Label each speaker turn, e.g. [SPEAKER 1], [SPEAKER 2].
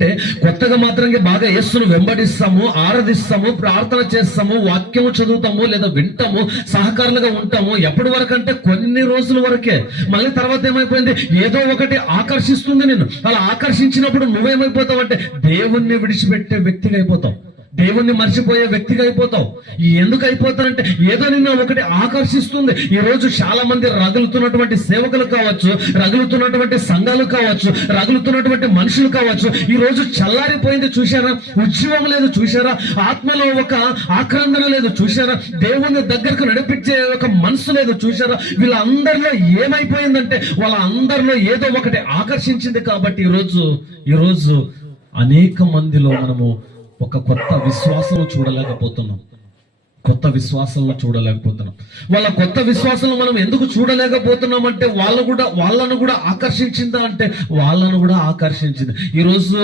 [SPEAKER 1] అంటే కొత్తగా మాత్రంగా బాగా యేసును వెంబడిస్తాము ఆరాధిస్తాము ప్రార్థన చేస్తాము వాక్యము చదువుతాము లేదా వింటాము సహకారులుగా ఉంటాము. ఎప్పటి వరకు అంటే కొన్ని రోజుల వరకే. మళ్ళీ తర్వాత ఏమైపోయింది? ఏదో ఒకటి ఆకర్షిస్తుంది నేను అలా ఆకర్షించినప్పుడు నువ్వేమైపోతావు అంటే దేవుణ్ణి విడిచిపెట్టే వ్యక్తిగా అయిపోతావు. దేవుణ్ణి మర్చిపోయే వ్యక్తిగా అయిపోతావు. ఎందుకు అయిపోతానంటే ఏదో నిన్ను ఒకటి ఆకర్షిస్తుంది. ఈ రోజు చాలా మంది రగులుతున్నటువంటి సేవకులు కావచ్చు రగులుతున్నటువంటి సంఘాలు కావచ్చు రగులుతున్నటువంటి మనుషులు కావచ్చు ఈ రోజు చల్లారిపోయింది చూశారా? ఉద్యమం లేదు చూశారా? ఆత్మలో ఒక ఆక్రందన లేదు చూశారా? దేవుని దగ్గరకు నడిపించే ఒక మనసు లేదు చూశారా? వీళ్ళందరిలో ఏమైపోయిందంటే వాళ్ళ అందరిలో ఏదో ఒకటి ఆకర్షించింది కాబట్టి ఈరోజు ఈరోజు అనేక మందిలో మనము ఒక కొత్త విశ్వాసం చూడలేకపోతున్నాం. కొత్త విశ్వాసంలో చూడలేకపోతున్నాం. వాళ్ళ కొత్త విశ్వాసంలో మనం ఎందుకు చూడలేకపోతున్నాం అంటే వాళ్ళు కూడా వాళ్ళను కూడా ఆకర్షించిందా అంటే వాళ్ళను కూడా ఆకర్షించింది. ఈరోజు